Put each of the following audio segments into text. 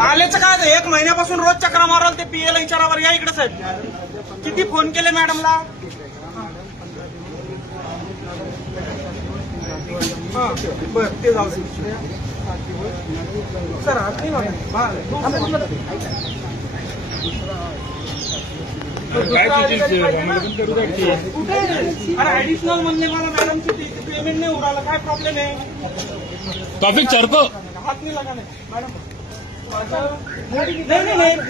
आलेचं काय, 1 महिन्यापासून रोज चक्रा माराल ते पीएला विचारावर. या इकडे साहेब, किती फोन केले मॅडमला. बर ते जाऊ सर. अरे ऍडिशनल म्हणले मला मॅडमची पेमेंट नाही उडाला. काय प्रॉब्लेम आहे. टॉपिक चरको हाथ नहीं लगाने मैडम.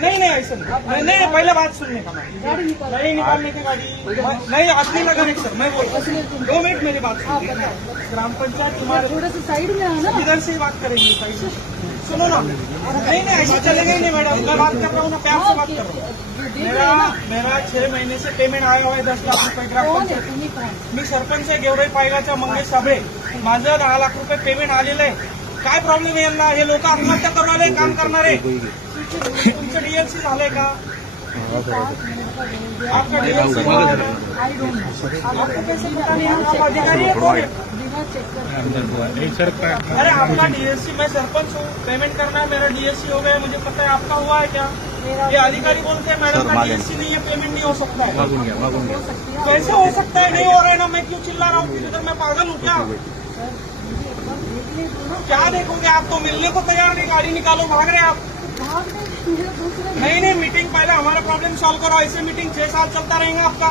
नहीं ऐसा नहीं. पहले बात सुनने का. नहीं निकालने की गाड़ी नहीं, हाथ नहीं लगाने की. सर मैं बोल 2 मिनट मेरी बात सुनिए. ग्राम पंचायत तुम्हारे थोड़ा सा साइड में आना, इधर से ही बात करेंगे. साइड से सुनो ना. नहीं ऐसा चलेगा ही नहीं मैडम. मैं बात कर रहा हूँ ना, प्यार से बात कर रहा हूँ. मेरा 6 महीने से पेमेंट आया हुआ है 10 लाख रुपये ग्राम पंचायत. मी सरपंच आहे गेवराई पायगाच्या मंगेश साबळे. माझं 10 लाख रुपये पेमेंट आलेलं आहे. काय प्रॉब्लेम आहे यांना. हे लोक आत्महत्या करून आले काम करणारे. तुमचं डीएलसी झालंय का. आपका डीएलसी आपको कैसे पता नहीं. आप अधिकारी है कौन है. अरे आपका डीएससी, मैं सरपंच हूँ. पेमेंट करना है, मेरा डीएससी हो गया. मुझे पता है. आपका हुआ है क्या. ये अधिकारी बोलते हैं मैडम का डीएससी नहीं है, पेमेंट नहीं हो सकता है. कैसे हो सकता है. नहीं हो रहा है ना. मैं क्यों चिल्ला रहा हूँ. इधर मैं पागल हूँ क्या. क्या देखोगे आप. तो मिलने को तैयार नहीं. गाड़ी निकालो, भाग रहे आप. नहीं मीटिंग पहले हमारा प्रॉब्लम सॉल्व करो. ऐसे मीटिंग 6 साल चलता रहेगा आपका.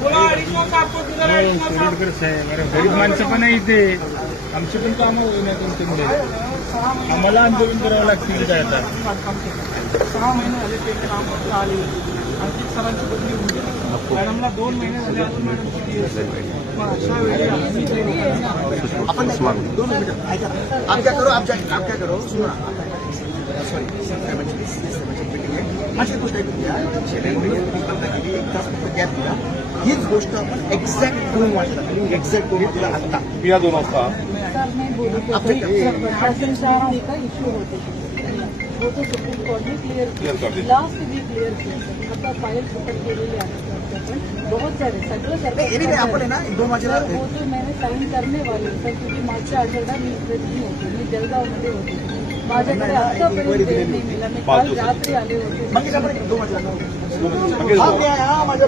बोला ऍडिशनल साहब को किधर ऍडिशनल गरीब माणसं पण आहे इथे. आमची पण कामं होईल. आम्हाला आंदोलन करावं लागतील. काय आता 6 महिने झाले ते काम आले. आणखी सरांची बदली होऊन गेली. मॅडमला 2 महिने झाले अजून मॅडमची अशा वेळी अपन 2 मिनट आप क्या करो. आप क्या करो. सुनो ना. सॉरी माझी गोष्ट ऐकून घ्या. 6 महिने 1 तास गॅप दिला. हीच गोष्ट आपण एक्झॅक्ट 2 वाजता एक्झॅक्ट 2 दिला आता. 2 वाजता इश्यू होते वो तो सुप्रीम कोर्ट ने क्लियर किया. लास्ट भी क्लियर किया. आता फाईल सुपर केलेली आहे. बहुत सारे सगळं आपण आहे ना 2 वाजेला वो तो मैंने साइन करने वाले सर, क्योंकि मागच्या आठवड्यात मी इकडे नाही होते. मी जळगावमध्ये होते. माझ्याकडे आतापर्यंत वेळ नाही मिळाला. मी काल रात्री आले होते. मग 2 वाजेला माझ्या